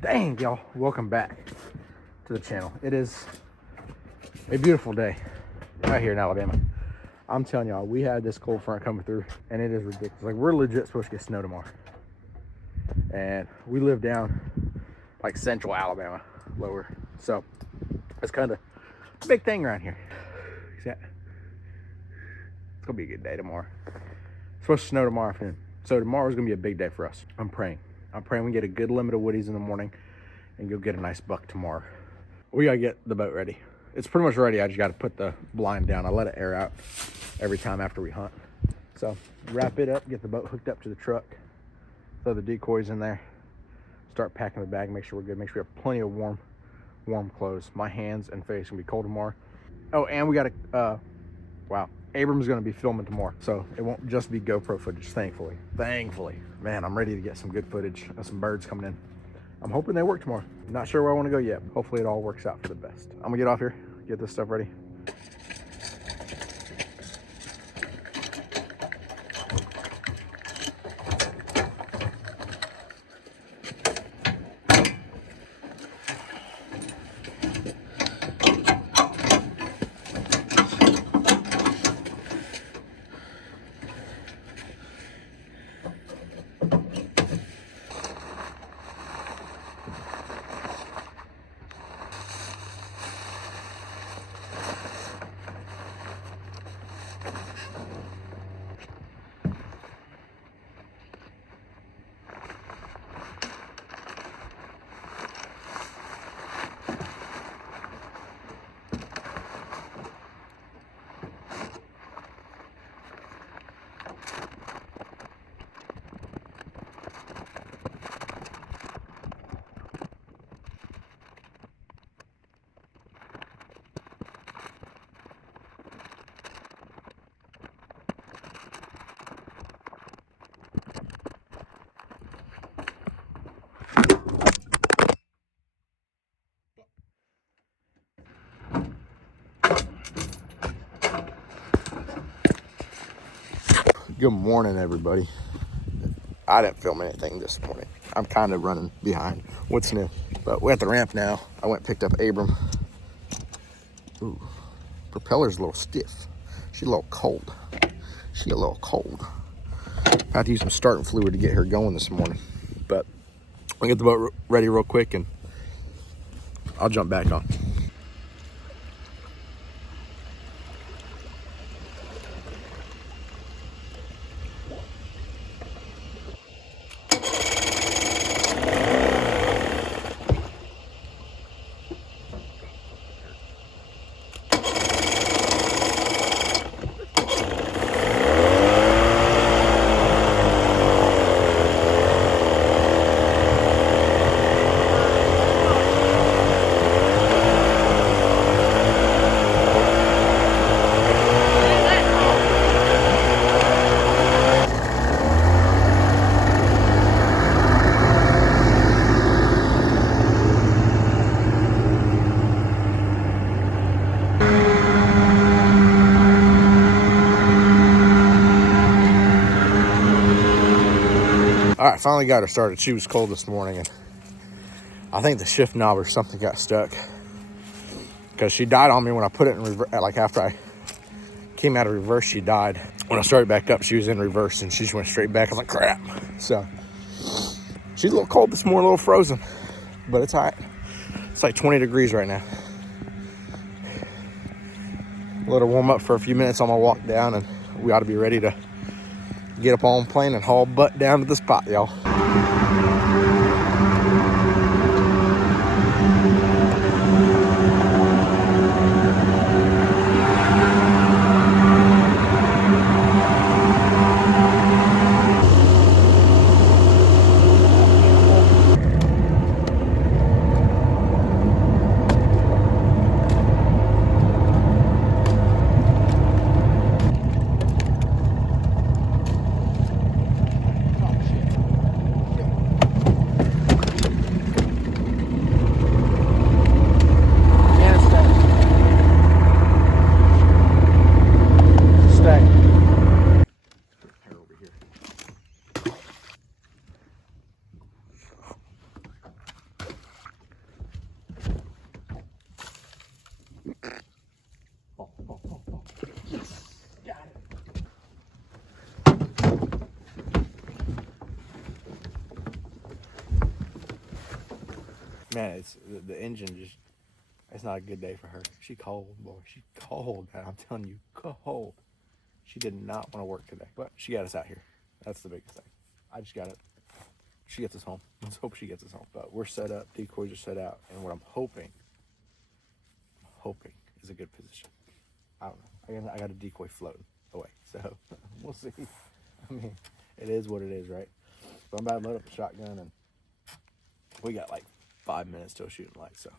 Dang, y'all, welcome back to the channel. It is a beautiful day right here in Alabama. I'm telling y'all, we had this cold front coming through and it is ridiculous. Like, we're legit supposed to get snow tomorrow. And we live down like central Alabama, lower. So it's kind of a big thing around here. It's gonna be a good day tomorrow. It's supposed to snow tomorrow afternoon. So tomorrow's gonna be a big day for us. I'm praying we get a good limit of woodies in the morning and go get a nice buck tomorrow. We gotta get the boat ready. It's pretty much ready. I just gotta put the blind down. I let it air out every time after we hunt. So wrap it up, get the boat hooked up to the truck, throw the decoys in there, start packing the bag, make sure we're good, make sure we have plenty of warm clothes. My hands and face gonna be cold tomorrow. Oh, and we gotta wow, Abram's gonna be filming tomorrow, so it won't just be GoPro footage, thankfully. Man, I'm ready to get some good footage of some birds coming in. I'm hoping they work tomorrow. Not sure where I want to go yet, but hopefully it all works out for the best. I'm gonna get off here, get this stuff ready. Good morning, everybody. I didn't film anything this morning. I'm kind of running behind. What's new? But we're at the ramp now. I went and picked up Abram. Ooh, propeller's a little stiff. She's a little cold. I had to use some starting fluid to get her going this morning. But I'll get the boat ready real quick and I'll jump back on. All right, finally got her started. She was cold this morning, and I think the shift knob or something got stuck because she died on me when I put it in reverse. Like, after I came out of reverse, she died. When I started back up, she was in reverse, and she just went straight back. I was like, crap. So she's a little cold this morning, a little frozen, but it's all right. It's like 20 degrees right now. Let her warm up for a few minutes on my walk down, and we ought to be ready to get up on plane and haul butt down to the spot, y'all. Man, it's the engine just, it's not a good day for her. She cold, boy. She cold, man. I'm telling you, cold. She did not want to work today, but she got us out here. That's the biggest thing. I just got it. She gets us home. Let's hope she gets us home. But we're set up. Decoys are set out. And what I'm hoping is a good position. I don't know. I got a decoy floating away. So we'll see. I mean, it is what it is, right? But I'm about to load up the shotgun, and we got like 5 minutes till shooting light. So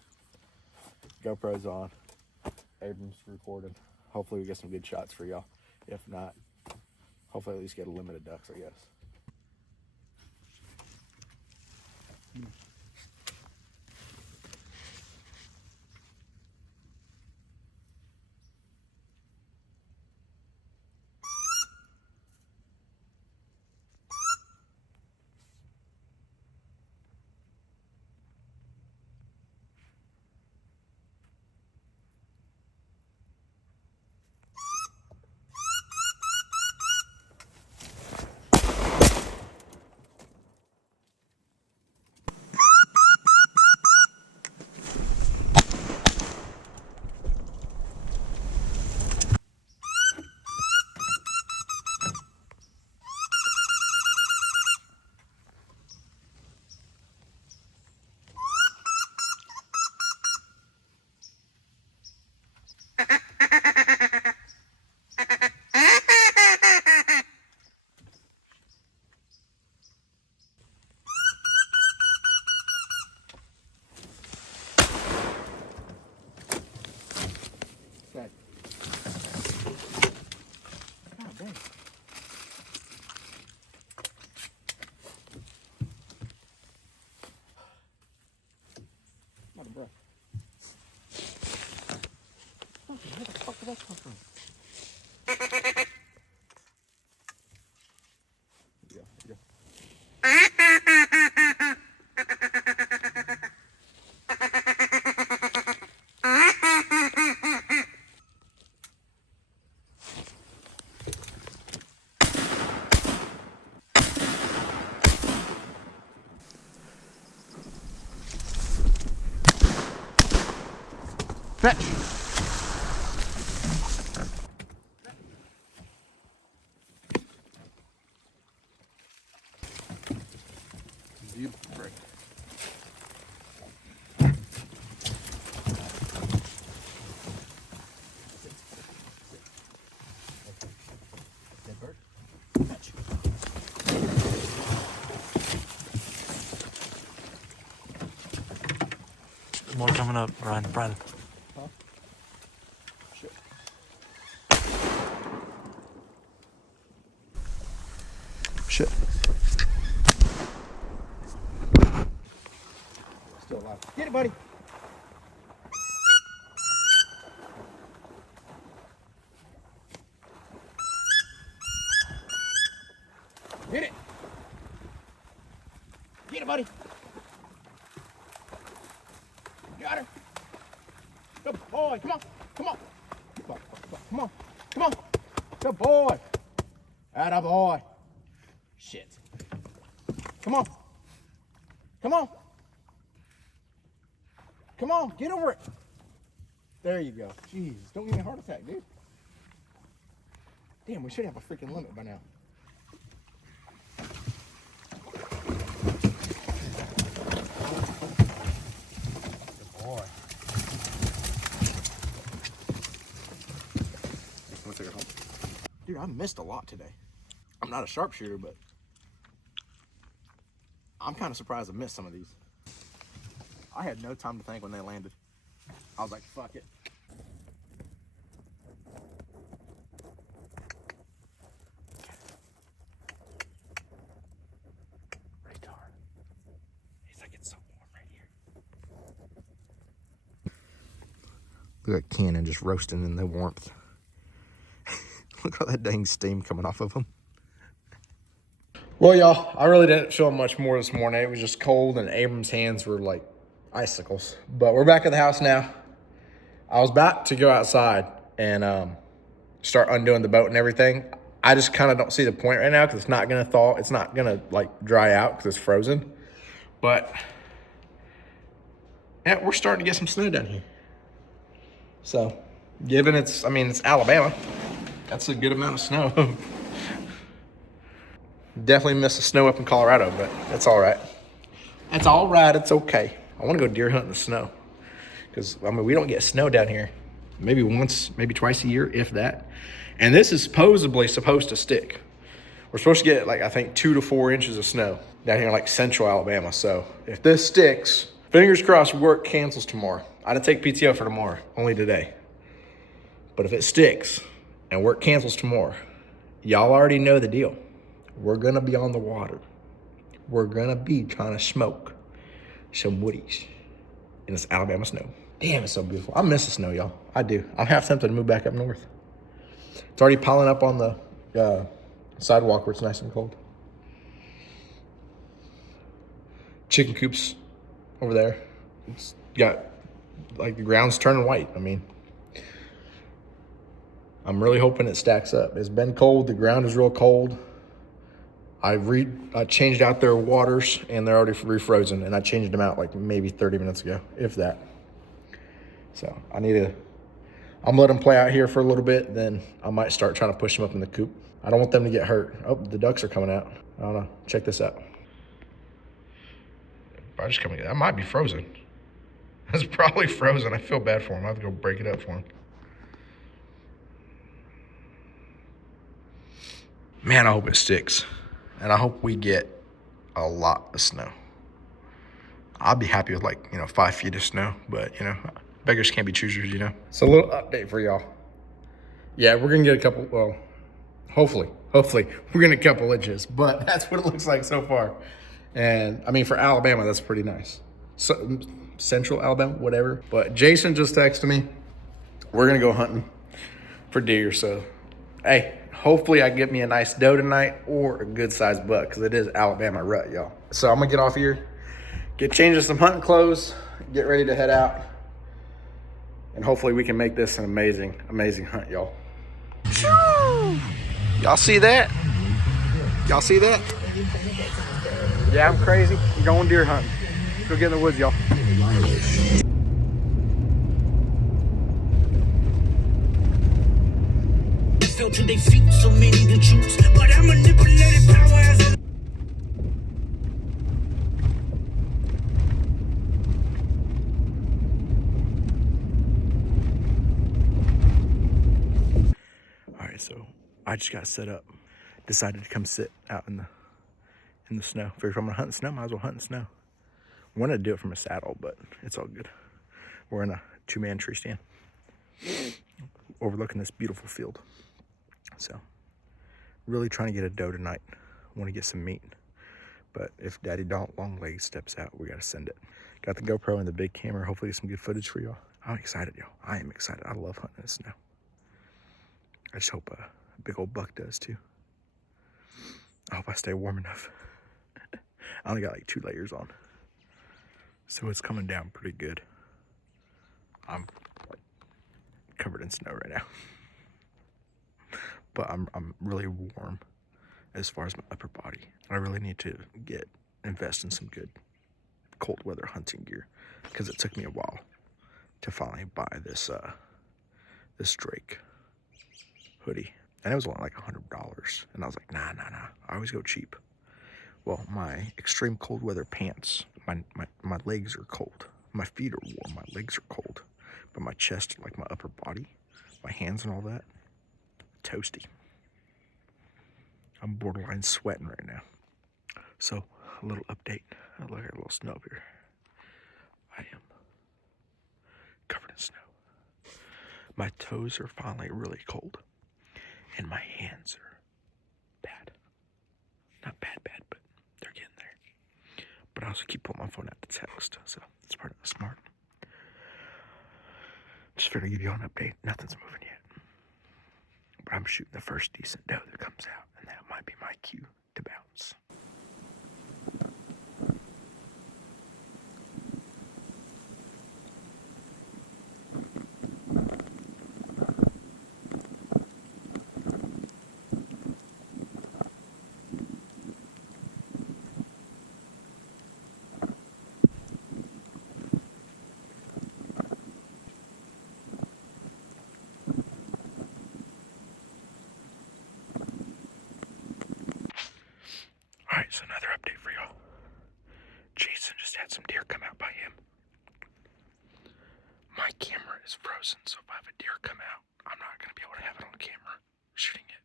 GoPro's on. Abrams recording. Hopefully we get some good shots for y'all. If not, hopefully at least get a limited ducks, I guess. Okay. God dang. Not a breath. Where the fuck did that come from? Here we go. Fetch! You prick. Dead bird? Fetch. More coming up, Brian. Huh? Shit. Shit. Still alive. Get it, buddy. Get it. Get it, buddy. Got her. Good boy. Come on. Come on. Come on. Come on. Good boy. Atta boy. Shit. Come on. Come on. Come on. Get over it. There you go. Jeez. Don't give me a heart attack, dude. Damn, we should have a freaking limit by now. Good boy. One second, hold. Dude, I missed a lot today. I'm not a sharpshooter, but I'm kind of surprised I missed some of these. I had no time to think when they landed. I was like, fuck it. Retard. He's like, it's so warm right here. Look at Cannon just roasting in the warmth. Look at all that dang steam coming off of him. Well, y'all, I really didn't feel much more this morning. It was just cold, and Abram's hands were like icicles. But we're back at the house now. I was about to go outside and start undoing the boat and everything. I just kind of don't see the point right now because it's not going to thaw. It's not going to like dry out because it's frozen. But Yeah, we're starting to get some snow down here. So, given it's Alabama, that's a good amount of snow. Definitely miss the snow up in Colorado, but that's all right. That's all right. It's okay. I want to go deer hunt in the snow because we don't get snow down here. Maybe once, maybe twice a year, if that. And this is supposedly supposed to stick. We're supposed to get like I think 2 to 4 inches of snow down here in like central Alabama. So if this sticks, fingers crossed, work cancels tomorrow. I didn't take PTO for tomorrow, only today. But if it sticks and work cancels tomorrow, y'all already know the deal. We're gonna be on the water. We're gonna be trying to smoke some woodies in this Alabama snow. Damn, it's so beautiful. I miss the snow, y'all. I do. I'm half tempted to move back up north. It's already piling up on the sidewalk where it's nice and cold. Chicken coops over there. It's got, like, the ground's turning white. I mean, I'm really hoping it stacks up. It's been cold. The ground is real cold. I changed out their waters, and they're already refrozen, and I changed them out like maybe 30 minutes ago, if that. So I'm gonna let them play out here for a little bit, then I might start trying to push them up in the coop. I don't want them to get hurt. Oh, the ducks are coming out. I don't know. Check this out. Probably just coming. That might be frozen. That's probably frozen. I feel bad for him. I have to go break it up for him. Man, I hope it sticks. And I hope we get a lot of snow. I'll be happy with 5 feet of snow, but beggars can't be choosers, So a little update for y'all. Yeah, we're gonna get a couple, well, hopefully, we're gonna get a couple inches, but that's what it looks like so far. And I mean, for Alabama, that's pretty nice. So, central Alabama, whatever. But Jason just texted me. We're gonna go hunting for deer, so hey, hopefully I get me a nice doe tonight or a good sized buck because it is Alabama rut, y'all. So I'm gonna get off here, get changed to some hunting clothes, get ready to head out, and hopefully we can make this an amazing, amazing hunt, y'all. Y'all see that? Y'all see that? Yeah, I'm crazy. I'm going deer hunting. Let's go get in the woods, y'all. Fell to their feet, so many to choose, but I manipulated power as a All right, so I just got set up. Decided to come sit out in the snow. Figured if I'm gonna hunt in snow, might as well hunt in snow. Wanted to do it from a saddle, but it's all good. We're in a 2-man tree stand overlooking this beautiful field. So really trying to get a doe tonight. Want to get some meat. But if Daddy Longlegs steps out, we gotta send it. Got the GoPro and the big camera. Hopefully some good footage for y'all. I'm excited, y'all. I am excited. I love hunting in the snow. I just hope a big old buck does too. I hope I stay warm enough. I only got like 2 layers on. So it's coming down pretty good. I'm like covered in snow right now. But I'm really warm as far as my upper body. I really need to invest in some good cold weather hunting gear because it took me a while to finally buy this this Drake hoodie. And it was only like $100. And I was like, nah. I always go cheap. Well, my extreme cold weather pants, my legs are cold. My feet are warm, my legs are cold. But my chest, like my upper body, my hands and all that, toasty. I'm borderline sweating right now. So, a little update. Look at a little snow up here. I am covered in snow. My toes are finally really cold. And my hands are bad. Not bad, but they're getting there. But I also keep pulling my phone out to text, so it's part of the smart. Just figured to give you an update. Nothing's moving yet. But I'm shooting the first decent doe that comes out, and that might be my cue to bounce. had some deer come out by him. My camera is frozen, so if I have a deer come out, I'm not going to be able to have it on camera shooting it.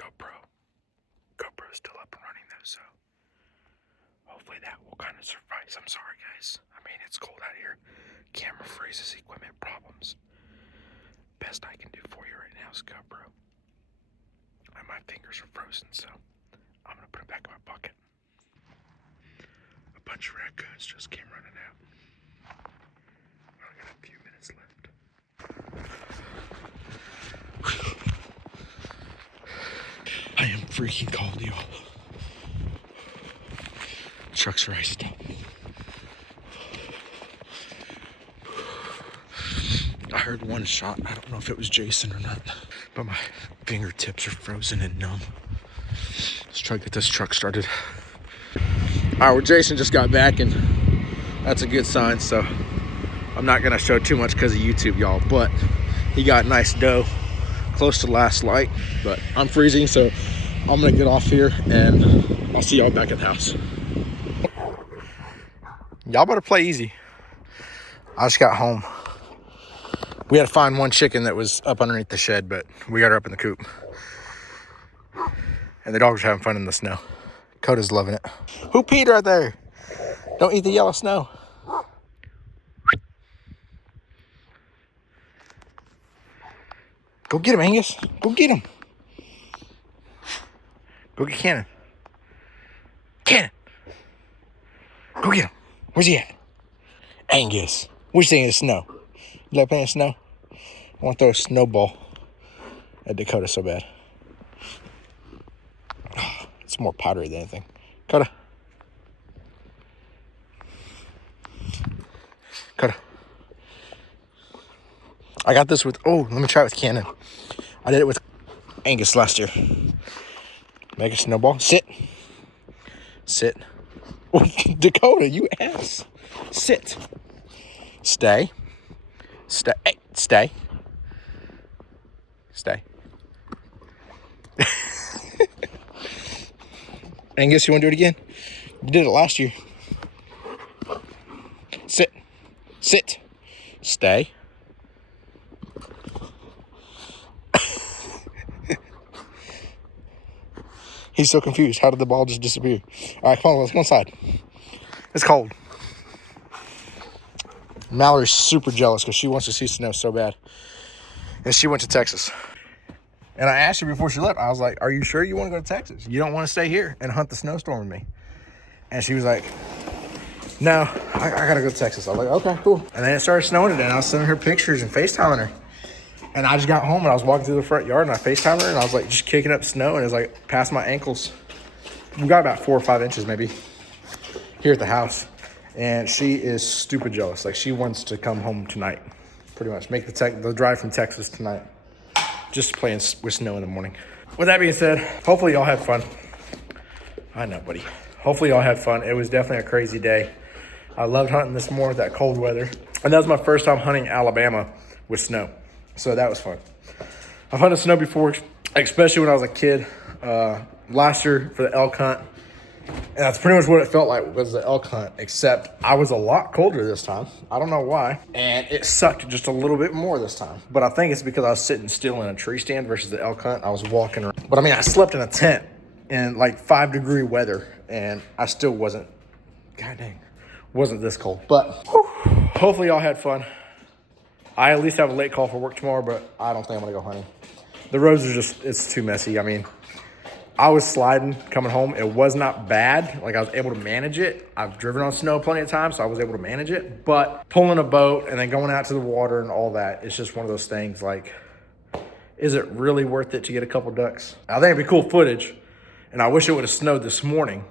GoPro's still up and running though, so hopefully that will kind of suffice. I'm sorry, guys. I mean, it's cold out here. Camera freezes, equipment problems. Best I can do for you right now is GoPro. And my fingers are frozen, so I'm going to put it back in my pocket. A bunch of raccoons just came running out. I got a few minutes left. I am freaking cold, y'all. Trucks are iced up. I heard one shot. I don't know if it was Jason or not, but my fingertips are frozen and numb. Let's try to get this truck started. All right, well, Jason just got back, and that's a good sign. So I'm not gonna show too much because of YouTube, y'all, but he got nice doe close to last light. But I'm freezing, so I'm gonna get off here, and I'll see y'all back at the house. Y'all better play easy. I just got home. We had to find one chicken that was up underneath the shed, but we got her up in the coop. And the dogs are having fun in the snow. Coda's loving it. Who peed right there? Don't eat the yellow snow. Go get him, Angus. Go get him. Go get Cannon. Cannon. Go get him. Where's he at? Angus. What you think of the snow? You like playing snow? I want to throw a snowball at Dakota so bad. Oh, it's more powdery than anything. Dakota. Dakota. I got this with, oh, let me try it with Cannon. I did it with Angus last year. Make a snowball. Sit. Sit. Oh, Dakota, you ass. Sit. Stay. Stay. Hey, stay. Stay. Angus, you want to do it again? You did it last year. Sit. Sit. Stay. He's so confused. How did the ball just disappear? All right, come on, let's go inside. It's cold. Mallory's super jealous because she wants to see snow so bad. And she went to Texas. And I asked her before she left, I was like, are you sure you want to go to Texas? You don't want to stay here and hunt the snowstorm with me? And she was like, no, I got to go to Texas. I was like, okay, cool. And then it started snowing today, and I was sending her pictures and FaceTiming her. And I just got home, and I was walking through the front yard, and I FaceTimed her, and I was like just kicking up snow, and it was like past my ankles. We got about 4 or 5 inches maybe here at the house. And she is stupid jealous. Like, she wants to come home tonight, pretty much. Make the drive from Texas tonight. Just playing with snow in the morning. With that being said, hopefully y'all had fun. I know, buddy. Hopefully y'all had fun. It was definitely a crazy day. I loved hunting this morning with that cold weather. And that was my first time hunting Alabama with snow. So that was fun. I've hunted snow before, especially when I was a kid. Last year for the elk hunt. And that's pretty much what it felt like was the elk hunt, except I was a lot colder this time. I don't know why. And it sucked just a little bit more this time. But I think it's because I was sitting still in a tree stand versus the elk hunt. I was walking around. But I mean, I slept in a tent in like 5-degree weather, and I still wasn't, god dang, wasn't this cold. But whew, hopefully y'all had fun. I at least have a late call for work tomorrow, but I don't think I'm gonna go hunting. The roads are just, it's too messy. I mean, I was sliding coming home. It was not bad. Like, I was able to manage it. I've driven on snow plenty of times, so I was able to manage it. But pulling a boat and then going out to the water and all that, it's just one of those things like, is it really worth it to get a couple ducks? I think it'd be cool footage, and I wish it would have snowed this morning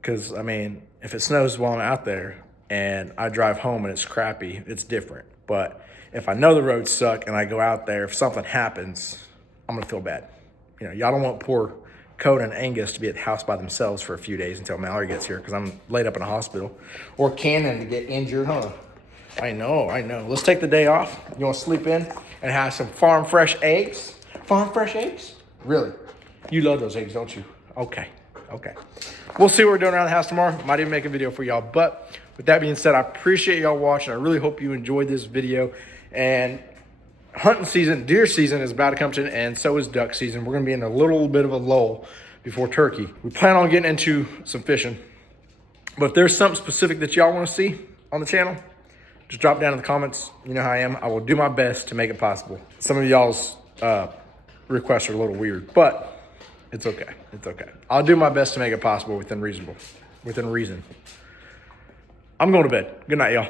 because, I mean, if it snows while I'm out there and I drive home and it's crappy, it's different. But if I know the roads suck and I go out there, if something happens, I'm going to feel bad. You know, y'all don't want poor Coda and Angus to be at the house by themselves for a few days until Mallory gets here because I'm laid up in a hospital. Or Cannon to get injured, huh? I know. Let's take the day off. You want to sleep in and have some farm fresh eggs? Farm fresh eggs? Really? You love those eggs, don't you? Okay. We'll see what we're doing around the house tomorrow. Might even make a video for y'all. But With that being said, I appreciate y'all watching. I really hope you enjoyed this video. And hunting season, deer season is about to come to an end. So is duck season. We're going to be in a little bit of a lull before turkey. We plan on getting into some fishing. But if there's something specific that y'all want to see on the channel, just drop down in the comments. You know how I am. I will do my best to make it possible. Some of y'all's requests are a little weird, but it's okay. It's okay. I'll do my best to make it possible within reason. I'm going to bed. Good night, y'all.